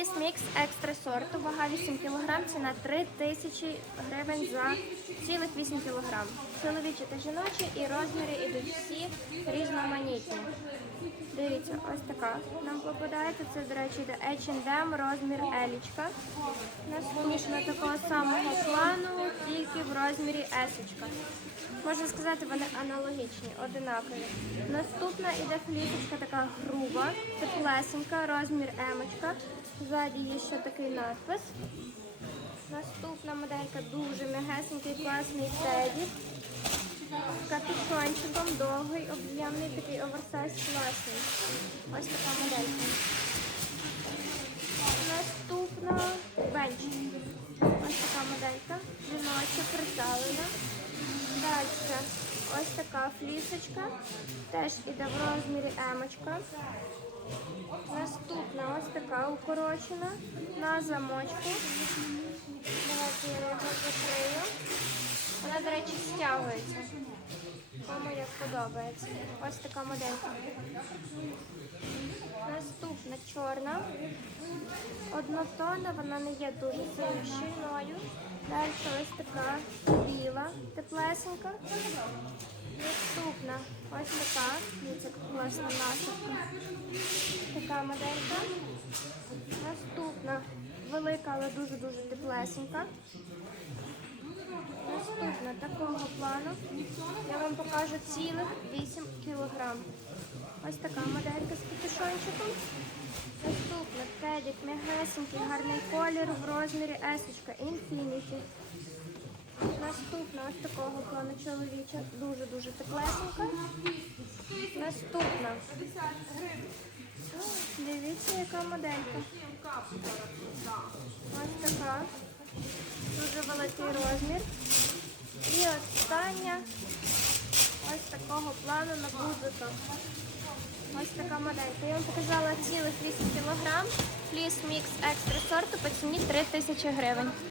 Фліс мікс екстра сорту, вага 8 кг, ціна 3 тисячі гривень за цілих 8 кг. Чоловічі та жіночі і розміри ідуть всі різноманітні. Дивіться, ось така нам попадається. Це, до речі, йде H&M, розмір елічка. Наступна такого самого плану, тільки в розмірі есочка. Можна сказати, вони аналогічні, одинакові. Наступна іде флісочка така груба, теплесенька, розмір емочка. Ззаді є ще такий надпис. Наступна моделька дуже м'ягесенький, класний теді. Капюшончиком, довгий, об'ємний, такий оверсайз класний. Ось така моделька. Наступна бенч. Ось така моделька. Жіноча, приталена. Далі ось така флісочка. Теж іде в розмірі емочка. Наступна ось така укорочена на замочку. Давайте я його закрию. Вона, до речі, стягується. Кому як подобається. Ось така моделька. Наступна чорна. Однотонна, вона не є дуже сильно щільною. Далі ось така біла, теплесенька. Наступна ось така. Дивіться, класна нашивка. Така моделька. Наступна велика, але дуже-дуже теплесенька. Наступна такого плану. Я вам покажу цілих 8 кілограм. Ось така моделька з капюшончиком. Наступна м'ягесенький, гарний колір в розмірі есочка Infinity. Наступна ось такого плану чоловіча, дуже-дуже теплесенька. Наступна. Дивіться, яка моделька. Ось така. Дуже великий розмір. І остання ось такого плану на гудзиках. Ось така моделька. Я вам показала цілих 8 кг. Фліс мікс екстра сорту по ціні 3 тисячі гривень.